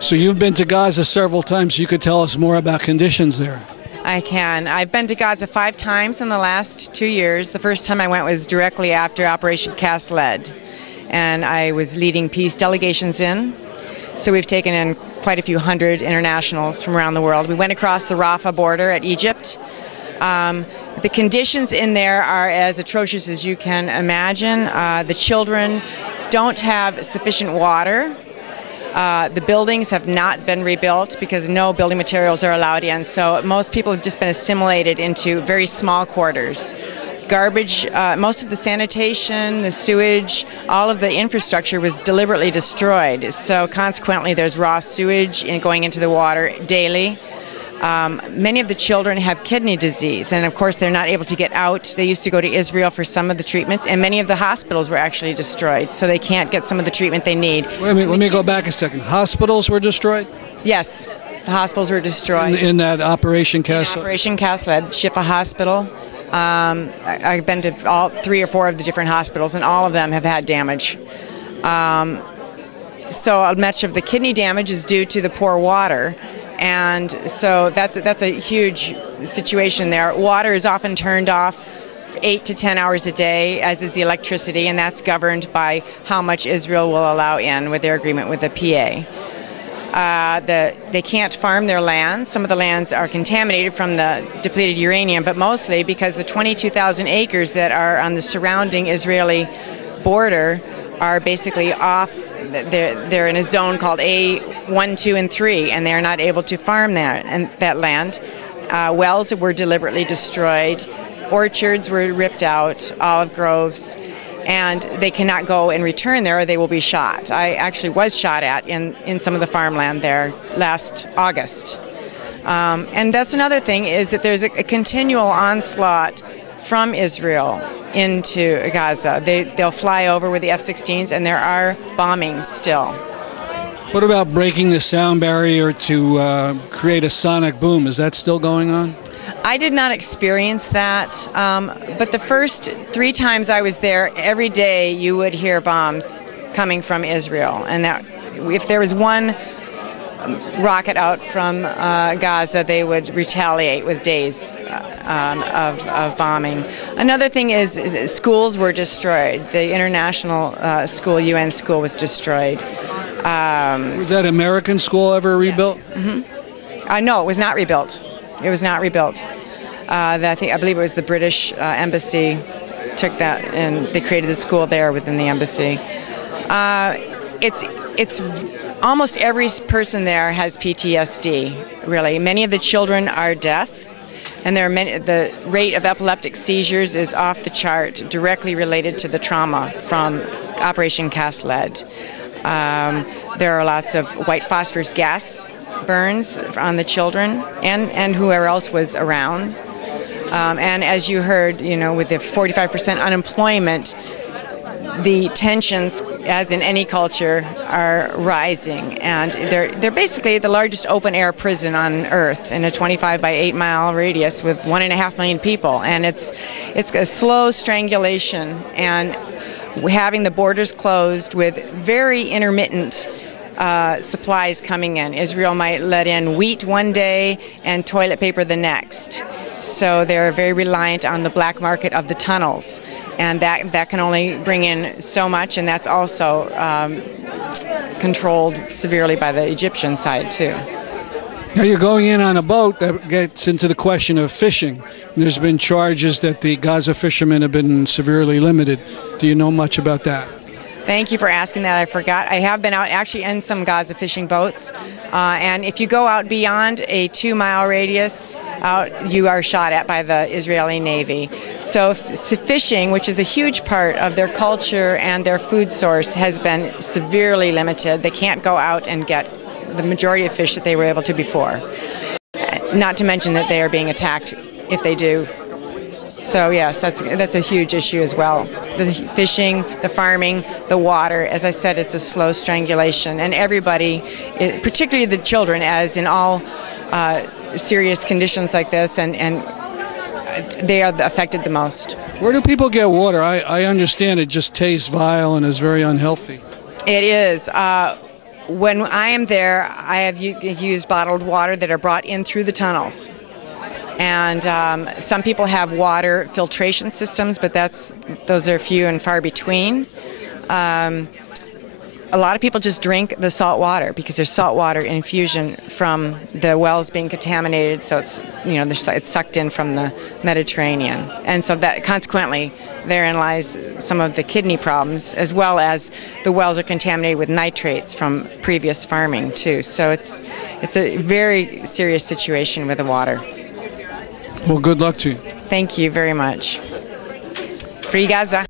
So you've been to Gaza several times. You could tell us more about conditions there. I can. I've been to Gaza 5 times in the last 2 years. The first time I went was directly after Operation Cast Lead, and I was leading peace delegations in. So we've taken in quite a few hundred internationals from around the world. We went across the Rafah border at Egypt. The conditions in there are as atrocious as you can imagine. The children don't have sufficient water. The buildings have not been rebuilt because no building materials are allowed in, so most people have just been assimilated into very small quarters. Garbage, most of the sanitation, the sewage, all of the infrastructure was deliberately destroyed, so consequently there's raw sewage going into the water daily. Many of the children have kidney disease, and of course they're not able to get out. They used to go to Israel for some of the treatments, and many of the hospitals were actually destroyed, so they can't get some of the treatment they need. Wait a minute, let me go back a second. Hospitals were destroyed? Yes, the hospitals were destroyed. In that Operation Cast Lead? Operation Cast Lead, Shifa Hospital. I've been to all 3 or 4 of the different hospitals, and all of them have had damage. So much of the kidney damage is due to the poor water. And so that's a huge situation there. Water is often turned off 8 to 10 hours a day, as is the electricity, and that's governed by how much Israel will allow in with their agreement with the PA. They can't farm their lands. Some of the lands are contaminated from the depleted uranium, but mostly because the 22,000 acres that are on the surrounding Israeli border are basically off. They're in a zone called A1, 2, and 3, and they're not able to farm that land. Wells were deliberately destroyed, orchards were ripped out, olive groves, and they cannot go and return there or they will be shot. I actually was shot at in some of the farmland there last August. And that's another thing, is that there's a continual onslaught from Israel into Gaza. They'll fly over with the F-16s, and there are bombings still. What about breaking the sound barrier to create a sonic boom? Is that still going on? I did not experience that, but the first 3 times I was there, every day you would hear bombs coming from Israel, and that if there was one rocket out from Gaza, they would retaliate with days of bombing. Another thing is schools were destroyed. The international school, UN school, was destroyed. Was that American school ever rebuilt? Yes. No, it was not rebuilt. It was not rebuilt. I believe it was the British embassy took that, and they created the school there within the embassy. It's almost every person there has PTSD, really. Many of the children are deaf, and the rate of epileptic seizures is off the chart, directly related to the trauma from Operation Cast Lead. There are lots of white phosphorus gas burns on the children and whoever else was around. And as you heard, with the 45% unemployment, the tensions, as in any culture, are rising, and they're basically the largest open-air prison on Earth in a 25 by 8 mile radius with 1.5 million people, and it's a slow strangulation, and having the borders closed with very intermittent supplies coming in. Israel might let in wheat one day and toilet paper the next. So they're very reliant on the black market of the tunnels, and that can only bring in so much, and that's also controlled severely by the Egyptian side too. Now you're going in on a boat that gets into the question of fishing. There's been charges that the Gaza fishermen have been severely limited. Do you know much about that? Thank you for asking that. I forgot. I have been out actually in some Gaza fishing boats, and if you go out beyond a 2 mile radius, you are shot at by the Israeli Navy. So fishing, which is a huge part of their culture and their food source, has been severely limited. They can't go out and get the majority of fish that they were able to before. Not to mention that they are being attacked if they do. So yes, that's a huge issue as well. The fishing, the farming, the water. As I said, it's a slow strangulation, and everybody, particularly the children, as in all serious conditions like this, and they are affected the most. Where do people get water? I understand it just tastes vile and is very unhealthy. It is. When I am there, I have used bottled water that are brought in through the tunnels. And some people have water filtration systems, but those are few and far between. A lot of people just drink the salt water because there's salt water infusion from the wells being contaminated, so it's sucked in from the Mediterranean, and so that consequently therein lies some of the kidney problems, as well as the wells are contaminated with nitrates from previous farming too. So it's a very serious situation with the water. Well, good luck to you. Thank you very much. Free Gaza.